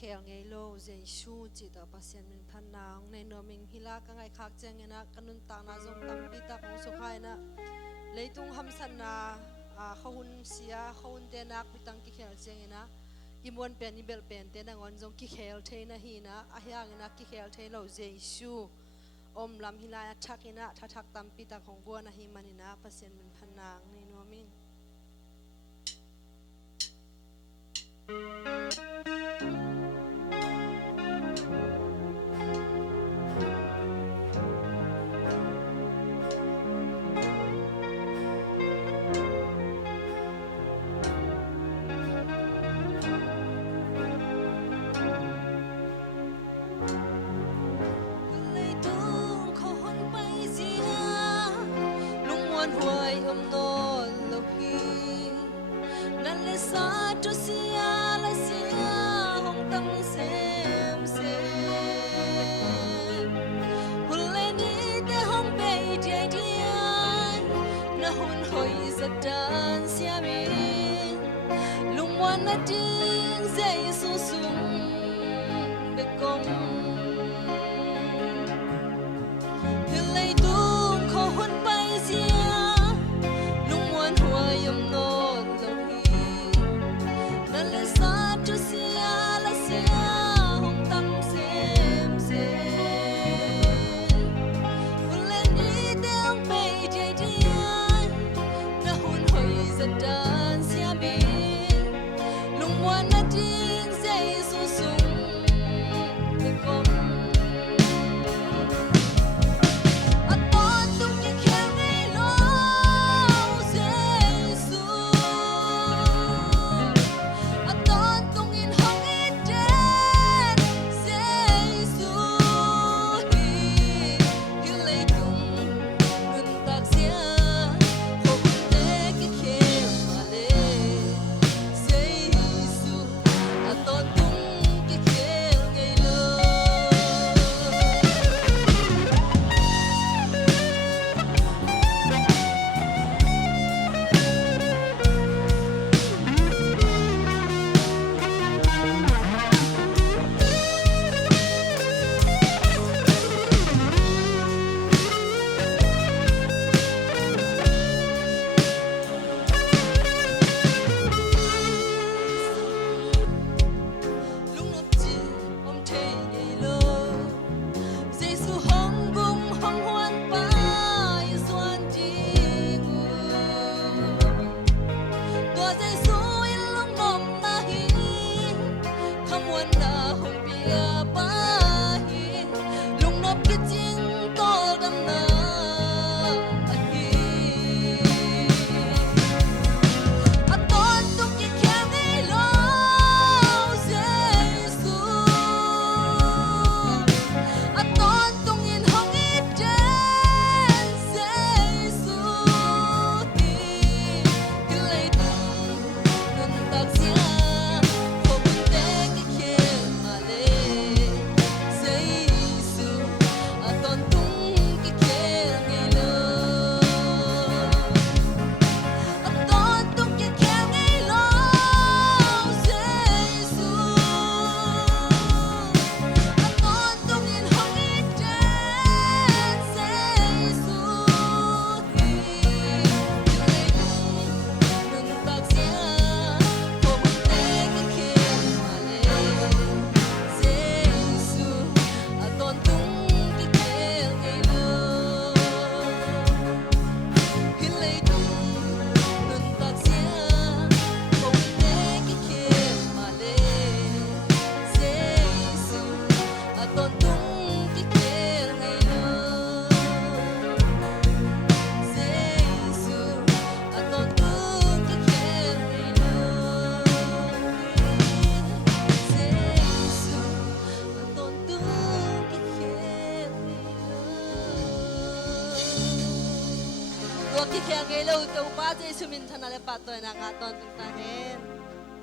khel ngay lo Jesu chỉ đó pasien min phan nang nei no ming hila ka ngai khak chang ena kanun ta na zong tam pi ta kong so khai na leitung ham san na khawun sia khawun te nak pitang ki khel chang ena imon pen ni bel pen te na ngon zong ki khel the na hi na a hyang na ki khel the lo Jesu om lam hila ya thak ina thak tam pi ta kong go na hi manina pasien min phan nang nei no ming hoài ôm nó lâu hi nan lệ xa cho xia la xia hong tâm xem hôn lên đi để hong bay chạy đi na hôn hồi giật đàn xia mình lung ngoan na tin dây su sung để công Kaya ngayon, ito pa, Jesu minsan na lepat to na katon tung tahin.